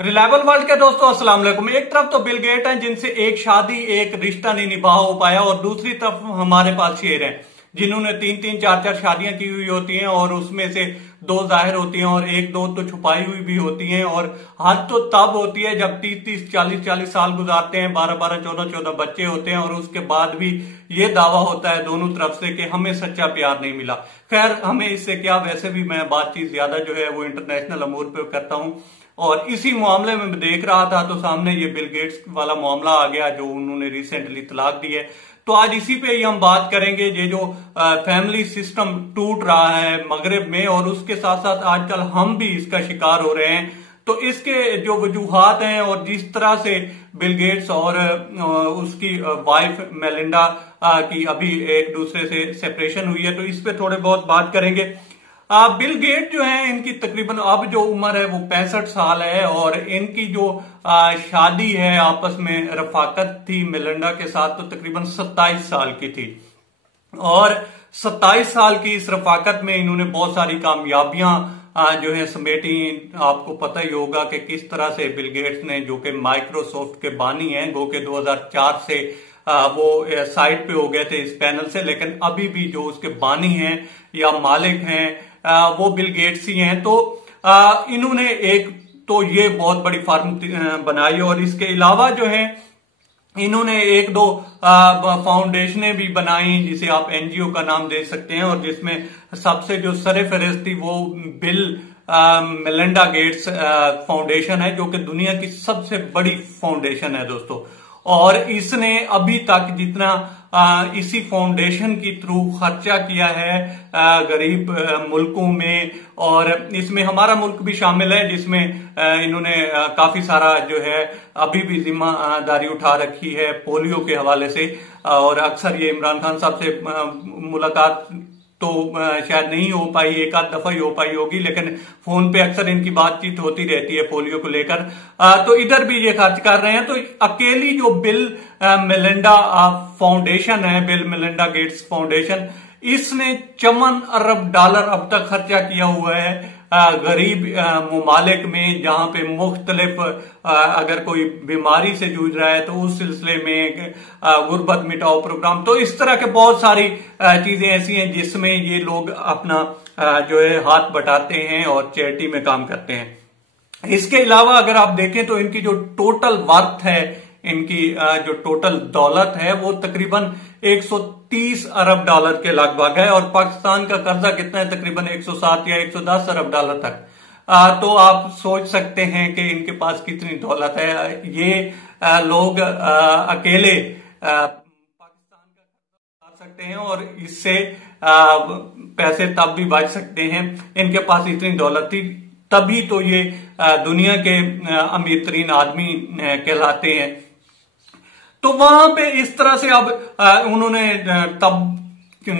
Reliable world के दोस्तों अस्सलाम वालेकुम। एक तरफ तो बिल गेट हैं जिनसे एक शादी एक रिश्ता नहीं निभा हो पाया, और दूसरी तरफ हमारे पास शेर हैं जिन्होंने तीन तीन चार चार शादियां की हुई होती हैं, और उसमें से दो जाहिर होती हैं और एक दो तो छुपाई हुई भी होती हैं। और हद तो तब होती है जब 30-40 साल गुजारते हैं, 12-14 बच्चे होते हैं, और उसके बाद भी ये दावा होता है दोनों तरफ से कि हमें सच्चा प्यार नहीं मिला। खैर हमें इससे क्या, वैसे भी मैं बातचीत ज्यादा जो है वो इंटरनेशनल अमूर पे करता हूं, और इसी मामले में मैं देख रहा था तो सामने ये बिल गेट्स वाला मामला आ गया जो उन्होंने रिसेंटली तलाक दी है। तो आज इसी पे ही हम बात करेंगे, ये जो फैमिली सिस्टम टूट रहा है मगरिब में, और उसके साथ साथ आजकल हम भी इसका शिकार हो रहे हैं। तो इसके जो वजूहात हैं और जिस तरह से बिल गेट्स और उसकी वाइफ मेलिंडा की अभी एक दूसरे से सेपरेशन हुई है, तो इस पे थोड़े बहुत बात करेंगे। बिल गेट जो है इनकी तकरीबन अब जो उम्र है वो 65 साल है, और इनकी जो शादी है आपस में रफाकत थी मेलिंडा के साथ तो तकरीबन 27 साल की थी, और 27 साल की इस रफाकत में इन्होंने बहुत सारी कामयाबियां जो है समेटी। आपको पता ही होगा कि किस तरह से बिल गेट्स ने, जो कि माइक्रोसॉफ्ट के बानी हैं, गो के 2004 से वो साइड पे हो गए थे इस पैनल से, लेकिन अभी भी जो उसके बानी हैं या मालिक हैं वो बिल गेट्स ही हैं। तो इन्होंने एक तो ये बहुत बड़ी फार्म बनाई, और इसके अलावा जो है इन्होंने एक दो फाउंडेशनें भी बनाई जिसे आप एनजीओ का नाम दे सकते हैं, और जिसमें सबसे जो सरफहरिस्त थी वो बिल मेलिंडा गेट्स फाउंडेशन है, जो कि दुनिया की सबसे बड़ी फाउंडेशन है दोस्तों। और इसने अभी तक जितना इसी फाउंडेशन की थ्रू खर्चा किया है गरीब मुल्कों में, और इसमें हमारा मुल्क भी शामिल है, जिसमें इन्होंने काफी सारा जो है अभी भी जिम्मेदारी उठा रखी है पोलियो के हवाले से। और अक्सर ये इमरान खान साहब से मुलाकात तो शायद नहीं हो पाई, एक आध दफा ही हो पाई होगी, लेकिन फोन पे अक्सर इनकी बातचीत होती रहती है पोलियो को लेकर। तो इधर भी ये खर्च कर रहे हैं। तो अकेली जो बिल मेलिंडा फाउंडेशन है, बिल मेलिंडा गेट्स फाउंडेशन, इसने चमन अरब डॉलर अब तक खर्चा किया हुआ है गरीब ममालिक में, जहां पे मुख्तलिफ अगर कोई बीमारी से जूझ रहा है तो उस सिलसिले में गुर्बत मिटाओ प्रोग्राम। तो इस तरह के बहुत सारी चीजें ऐसी हैं जिसमें ये लोग अपना जो है हाथ बटाते हैं और चैरिटी में काम करते हैं। इसके अलावा अगर आप देखें तो इनकी जो टोटल वर्थ है, इनकी जो टोटल दौलत है वो तकरीबन 130 अरब डॉलर के लगभग है, और पाकिस्तान का कर्जा कितना है, तकरीबन 107 या 110 अरब डॉलर तक। तो आप सोच सकते हैं कि इनके पास कितनी दौलत है। ये लोग अकेले पाकिस्तान का कर्जा उतार सकते हैं, और इससे पैसे तब भी बच सकते हैं। इनके पास इतनी दौलत थी तभी तो ये दुनिया के अमीर तरीन आदमी कहलाते हैं। तो वहां पे इस तरह से अब उन्होंने तब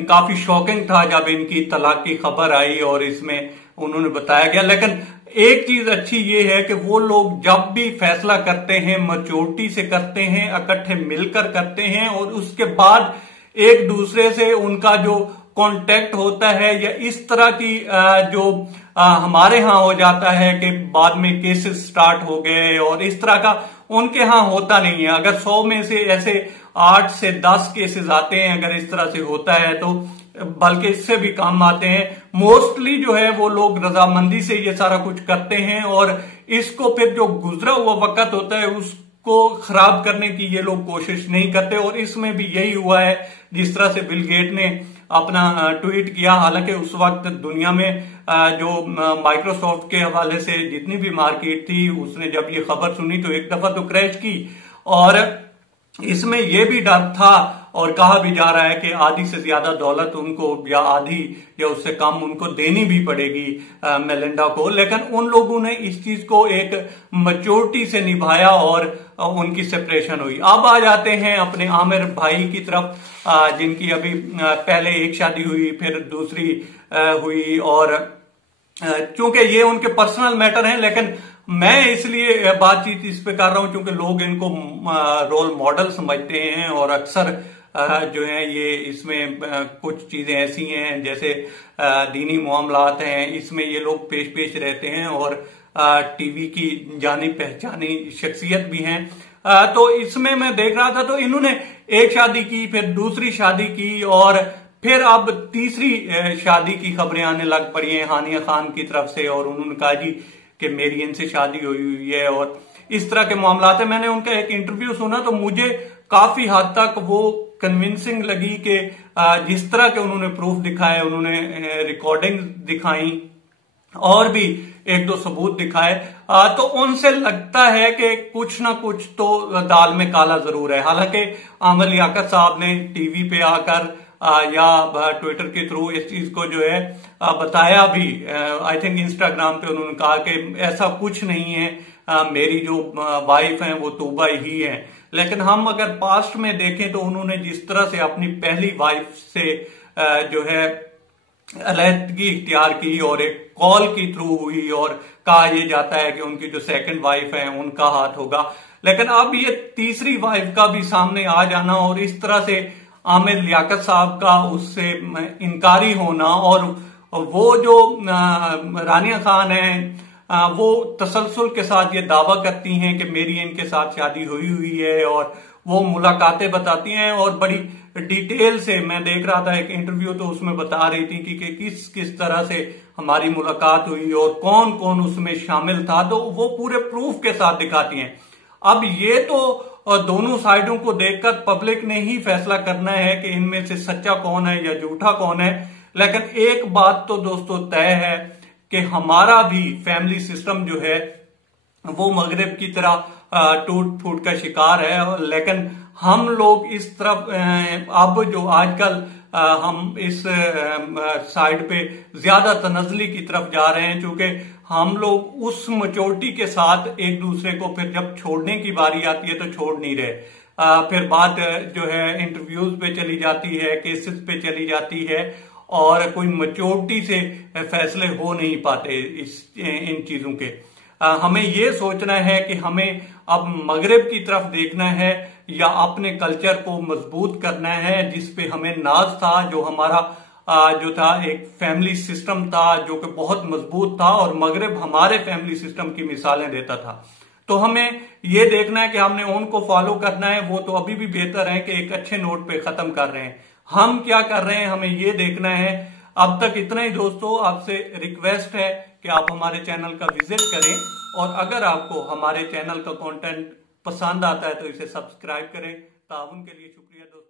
काफी शॉकिंग था जब इनकी तलाक की खबर आई और इसमें उन्होंने बताया गया। लेकिन एक चीज अच्छी ये है कि वो लोग जब भी फैसला करते हैं मैच्योरिटी से करते हैं, इकट्ठे मिलकर करते हैं, और उसके बाद एक दूसरे से उनका जो कांटेक्ट होता है, या इस तरह की जो हमारे यहां हो जाता है कि बाद में केसेस स्टार्ट हो गए और इस तरह का, उनके यहां होता नहीं है। अगर 100 में से ऐसे 8 से 10 केसेस आते हैं अगर इस तरह से होता है, तो बल्कि इससे भी काम आते हैं। मोस्टली जो है वो लोग रजामंदी से ये सारा कुछ करते हैं, और इसको फिर जो गुजरा हुआ वक्त होता है उसको खराब करने की ये लोग कोशिश नहीं करते। और इसमें भी यही हुआ है जिस तरह से बिल गेट ने अपना ट्वीट किया। हालांकि उस वक्त दुनिया में जो माइक्रोसॉफ्ट के हवाले से जितनी भी मार्केट थी, उसने जब ये खबर सुनी तो एक दफा तो क्रैश की, और इसमें यह भी डर था और कहा भी जा रहा है कि आधी से ज्यादा दौलत उनको, या आधी या उससे कम उनको देनी भी पड़ेगी मेलिंडा को। लेकिन उन लोगों ने इस चीज को एक मैच्योरिटी से निभाया और उनकी सेपरेशन हुई। अब आ जाते हैं अपने आमिर भाई की तरफ, जिनकी अभी पहले एक शादी हुई, फिर दूसरी हुई, और चूंकि ये उनके पर्सनल मैटर हैं, लेकिन मैं इसलिए बातचीत इस पे कर रहा हूं क्योंकि लोग इनको रोल मॉडल समझते हैं, और अक्सर जो है ये इसमें कुछ चीजें ऐसी हैं जैसे दीनी मामलात हैं, इसमें ये लोग पेश पेश रहते हैं, और टीवी की जानी पहचानी शख्सियत भी हैं। तो इसमें मैं देख रहा था, तो इन्होंने एक शादी की, फिर दूसरी शादी की, और फिर अब तीसरी शादी की खबरें आने लग पड़ी हैं हानिया खान की तरफ से, और उन्होंने कहा जी कि मेरी इनसे शादी हुई है, और इस तरह के मामला है। मैंने उनका एक इंटरव्यू सुना तो मुझे काफी हद तक वो कन्विंसिंग लगी कि जिस तरह के उन्होंने प्रूफ दिखाए, उन्होंने रिकॉर्डिंग दिखाई और भी एक दो सबूत दिखाए, तो उनसे लगता है कि कुछ ना कुछ तो दाल में काला जरूर है। हालांकि आमिर लियाकत साहब ने टीवी पे आकर या ट्विटर के थ्रू इस चीज को जो है बताया भी, आई थिंक इंस्टाग्राम पे उन्होंने कहा कि ऐसा कुछ नहीं है, मेरी जो वाइफ है वो तूबा ही है। लेकिन हम अगर पास्ट में देखें तो उन्होंने जिस तरह से अपनी पहली वाइफ से जो है अलहदगी इख्तियार की और एक कॉल की थ्रू हुई, और कहा यह जाता है कि उनकी जो सेकंड वाइफ है उनका हाथ होगा, लेकिन अब ये तीसरी वाइफ का भी सामने आ जाना और इस तरह से आमिर लियाकत साहब का उससे इनकारी होना, और वो जो रानिया खान है वो तसलसल के साथ ये दावा करती हैं कि मेरी इनके साथ शादी हुई है, और वो मुलाकातें बताती हैं और बड़ी डिटेल से, मैं देख रहा था एक इंटरव्यू तो उसमें बता रही थी कि किस किस तरह से हमारी मुलाकात हुई और कौन कौन उसमें शामिल था, तो वो पूरे प्रूफ के साथ दिखाती हैं। अब ये तो दोनों साइडों को देखकर पब्लिक ने ही फैसला करना है कि इनमें से सच्चा कौन है या झूठा कौन है, लेकिन एक बात तो दोस्तों तय है कि हमारा भी फैमिली सिस्टम जो है वो मगरिब की तरह टूट फूट का शिकार है। लेकिन हम लोग इस तरफ अब जो आजकल हम इस साइड पे ज्यादा तनजली की तरफ जा रहे हैं, क्योंकि हम लोग उस मैच्योरिटी के साथ एक दूसरे को फिर जब छोड़ने की बारी आती है तो छोड़ नहीं रहे। फिर बात जो है इंटरव्यूज पे चली जाती है, केसेस पे चली जाती है, और कोई मैच्योरिटी से फैसले हो नहीं पाते इन चीजों के। हमें ये सोचना है कि हमें अब मगरिब की तरफ देखना है या अपने कल्चर को मजबूत करना है, जिसपे हमें नाज था, जो हमारा जो था एक फैमिली सिस्टम था जो कि बहुत मजबूत था, और मगरिब हमारे फैमिली सिस्टम की मिसालें देता था। तो हमें ये देखना है कि हमने उनको फॉलो करना है। वो तो अभी भी बेहतर है कि एक अच्छे नोट पे खत्म कर रहे हैं, हम क्या कर रहे हैं हमें ये देखना है। अब तक इतना ही दोस्तों, आपसे रिक्वेस्ट है कि आप हमारे चैनल का विजिट करें, और अगर आपको हमारे चैनल का कंटेंट पसंद आता है तो इसे सब्सक्राइब करें। ताउन के लिए शुक्रिया दोस्तों।